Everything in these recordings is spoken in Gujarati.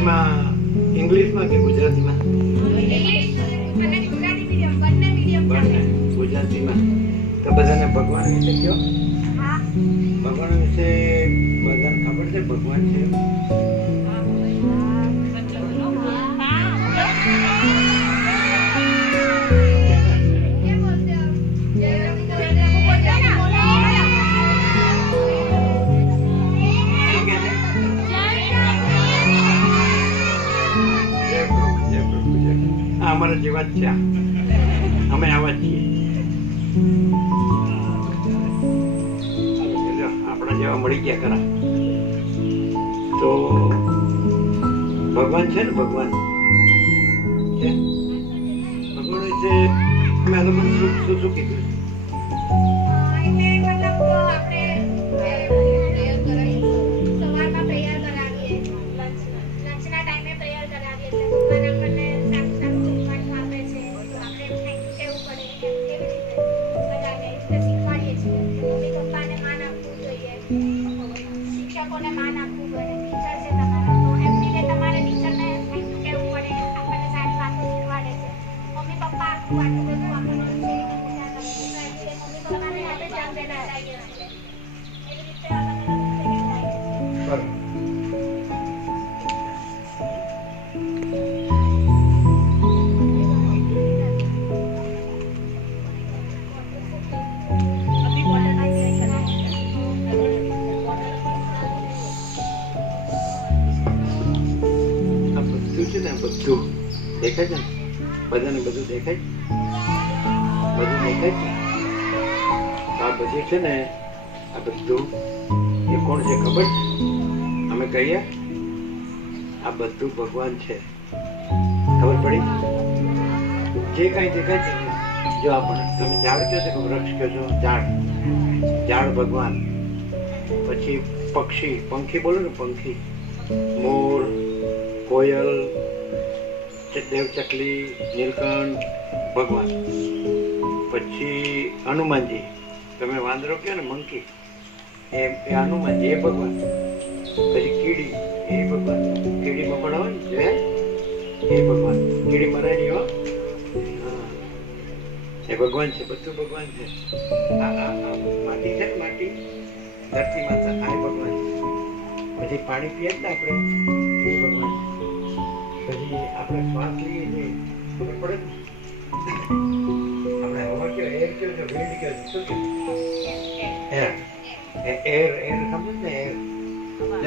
એમાં ઇંગ્લિશમાં કે ગુજરાતીમાં? બંને ગુજરાતીમાં. તો બધાને ભગવાન વિશે કહો. ભગવાન વિશે બધાને ખબર છે ભગવાન છે? અમારા જેવા જ છે, અમે આવા જ છીએ. આપણા જેવા મળી ગયા ખરા. તો ભગવાન છે ને, ભગવાન છે. ભગવાન વિશે અમે આ લોકો શું કીધું? બધું દેખાય છે ને, બધાને બધું દેખાય, બધું દેખાય છે. આ બધું છે ને, આ બધું એ કોણ છે ખબર છે? અમે કહીએ આ બધું ભગવાન છે. ખબર પડી? જે કઈ દેખાય છે જો આપણે, તમે ઝાડ કહો છો કે વૃક્ષ કહો છો, ઝાડ ભગવાન. પછી પક્ષી, પંખી બોલો ને, પંખી, મોર, કોયલ, દેવચકલી, નીલકંઠ, ભગવાન. પછી હનુમાનજી, તમે વાંદરો કહો ને, મંકી, એ હનુમાનજી, એ ભગવાન. પછી કીડી, એ ભગવાન. કીડીમાં પણ હોય ને, એ ભગવાન. કીડી મરે નહીં હો, એ ભગવાન છે. બધું ભગવાન છે. માટી છે ને, માટી, ધરતી માતા, આ ભગવાન. પછી પાણી પીએ ને આપણે, એ ભગવાન. પછી આપણે શ્વાસ લઈએ છીએ, ખબર પડે ને? આપણે હવા કયો, એર કયો કે વિન્ડ કયો, શું કયો? એર. એર સમજ ને, એર.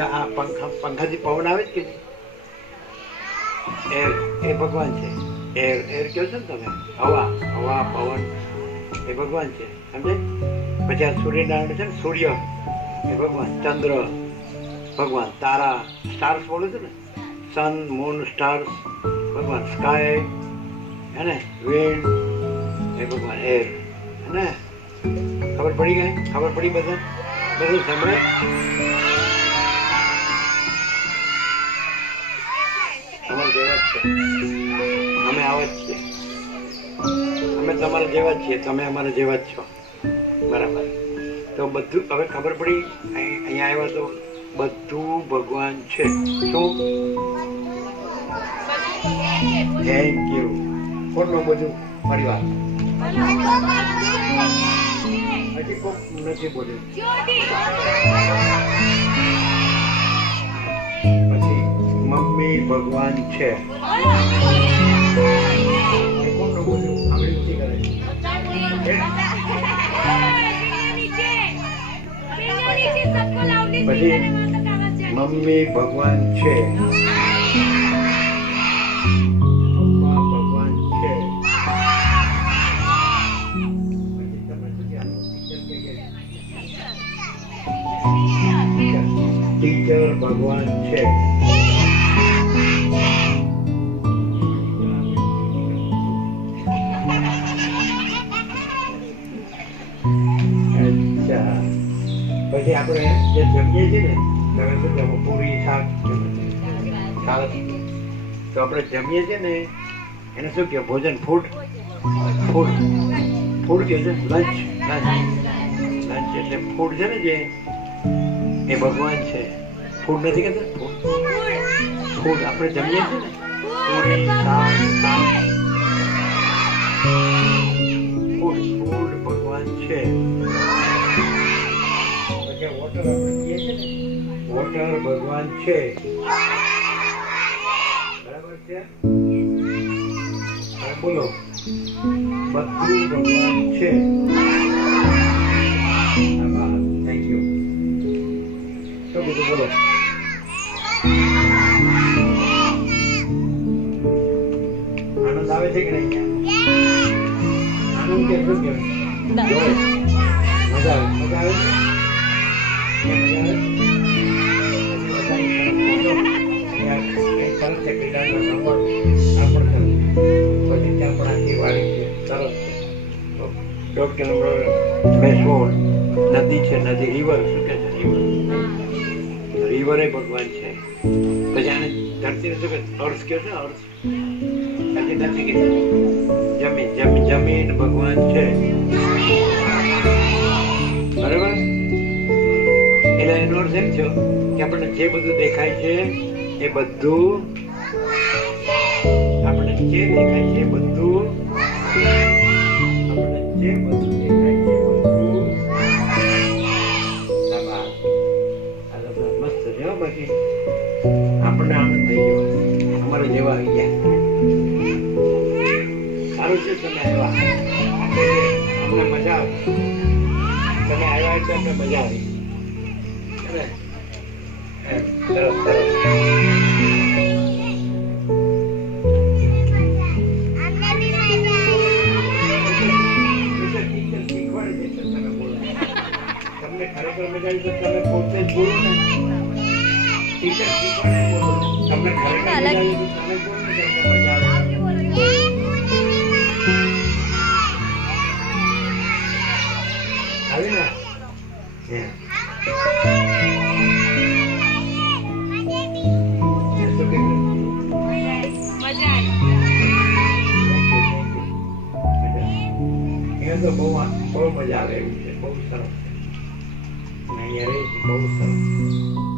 આ પંખાથી પવન આવે જ કે એર, એ ભગવાન છે. એર કયો છો ને તમે, હવા, પવન, એ ભગવાન છે. સમજે? પછી આ સૂર્યનારાયણ છે ને, સૂર્ય, એ ભગવાન. ચંદ્ર ભગવાન. તારા, સ્ટાર્સ બોલે છે ને, સન, મૂન, સ્ટાર્સ, ભગવાન. સ્કાય હે ને, વિન્ડ, એ ભગવાન. એર હે ને. ખબર પડી ગઈ? ખબર પડી? બધું સાંભળે? તમારા જેવા જ છે, અમે આવા જ છીએ. અમે તમારા જેવા જ છીએ, તમે અમારા જેવા જ છો. બરાબર. તો બધું હવે ખબર પડી. અહીંયા આવ્યા તો બધું ભગવાન છે. શું? Thank you. કોણનું બધું? પરિવાર. હજી કોક નથી બોલ્યું. પછી મમ્મી ભગવાન છે. કોણનું બોલ્યું? આંગળી ઊંચી કરે. પછી મમ્મી ભગવાન છે. પપ્પા ભગવાન છે. ટીચર ભગવાન છે. પછી આપણે જે જમીએ છીએ ને, તમે શું જમો? પૂરી, શાક, તો આપણે જમીએ છીએ ને, એને શું કહે? ભોજન. ફૂડ કહે છે. લંચ એટલે ફૂડ છે ને, જે એ ભગવાન છે. ફૂડ નથી કહેતા, ફૂડ ફૂડ આપણે જમીએ છીએ ને પૂરી શાક ફૂડ ભગવાન છે. વોટર આપણે પીએ છીએ ને વોટર ભગવાન છે. બરાબર છે. હવે બોલો બધું ભગવાન છે. Thank you. શું કીધું બોલો? આનંદ આવે છે કે નહીં? આનંદ કે શું કહેવાય? મજા આવે. મજા આવે છે. નદી છે, નદી રિવર શું કે છે? રિવર એ ભગવાન છે. પછી આને ધરતી શું કે અર્થ કે છે? અર્થ નથી કે જમીન ભગવાન છે. બરાબર. એટલે એનો અર્થ એમ થયો કે આપણને જે બધું દેખાય છે એ બધું આપણને જે દેખાય છે એ બધું આપણને જે બધું દેખાય છે બધું મસ્ત છે. બાકી આપણને આનંદ થઈ ગયો. અમારે જેવા આવી ગયા. સારું છે તમે આવ્યા. અમને મજા આવી. તમે આવ્યા એટલે અમને મજા આવી. સરસ સરસ. તમને ખરેખર મજા આવી તો તમે પોતે જ બોલો ને. ટીચર શીખવાડે બોલો. તમને ખરેખર મજા આવી તો તમે બોલો ને તમને મજા આવે. આવી ને? તો બહુ મજા આવે એવું છે. બહુ સરસ. અહીંયા રહી બહુ સરસ.